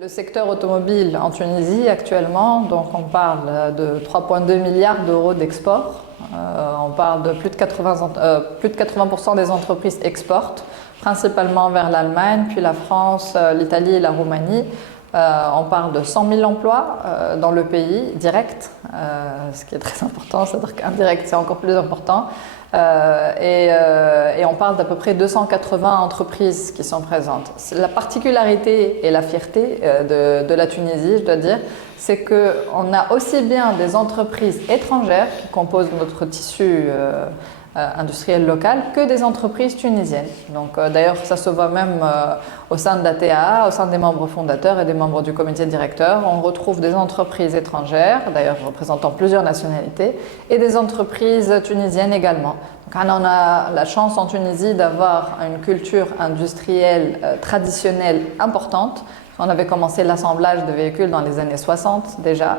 Le secteur automobile en Tunisie actuellement, donc on parle de 3,2 milliards d'euros d'export. On parle de plus de 80% des entreprises exportent, principalement vers l'Allemagne, puis la France, l'Italie et la Roumanie. On parle de 100 000 emplois dans le pays, direct, ce qui est très important, c'est-à-dire qu'indirect c'est encore plus important. Et on parle d'à peu près 280 entreprises qui sont présentes. La particularité et la fierté de la Tunisie, je dois dire, c'est qu'on a aussi bien des entreprises étrangères qui composent notre tissu industriel local que des entreprises tunisiennes. Donc d'ailleurs ça se voit même au sein de la TAA, au sein des membres fondateurs et des membres du comité directeur. On retrouve des entreprises étrangères, d'ailleurs représentant plusieurs nationalités, et des entreprises tunisiennes également. Donc, on a la chance en Tunisie d'avoir une culture industrielle traditionnelle importante. On avait commencé l'assemblage de véhicules dans les années 60 déjà.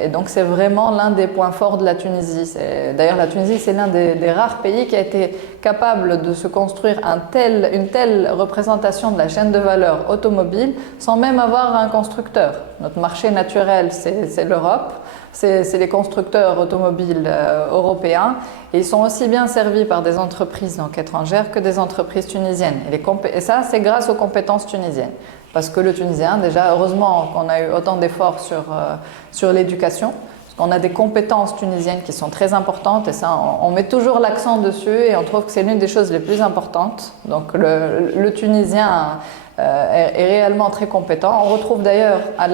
Et donc c'est vraiment l'un des points forts de la Tunisie. D'ailleurs la Tunisie c'est l'un des rares pays qui a été capable de se construire une telle représentation de la chaîne de valeur automobile sans même avoir un constructeur. Notre marché naturel c'est l'Europe, c'est les constructeurs automobiles européens et ils sont aussi bien servis par des entreprises donc étrangères que des entreprises tunisiennes. Et ça c'est grâce aux compétences tunisiennes. Parce que le Tunisien, déjà, heureusement qu'on a eu autant d'efforts sur l'éducation, parce qu'on a des compétences tunisiennes qui sont très importantes et ça, on met toujours l'accent dessus et on trouve que c'est l'une des choses les plus importantes. Donc le Tunisien est réellement très compétent. On retrouve d'ailleurs, à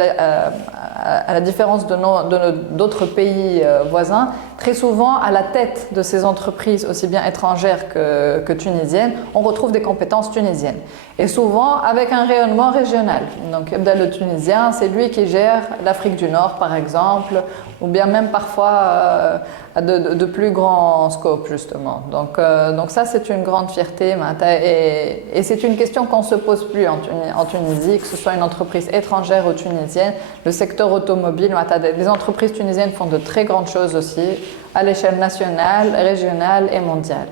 la différence d'autres pays voisins, très souvent à la tête de ces entreprises, aussi bien étrangères que tunisiennes, on retrouve des compétences tunisiennes. Et souvent avec un rayonnement régional. Donc le Tunisien, c'est lui qui gère l'Afrique du Nord par exemple, ou bien même parfois de plus grands scopes justement. Donc ça c'est une grande fierté et c'est une question qu'on ne se pose plus en Tunisie, que ce soit une entreprise étrangère ou tunisienne. Le secteur automobile, les entreprises tunisiennes font de très grandes choses aussi à l'échelle nationale, régionale et mondiale.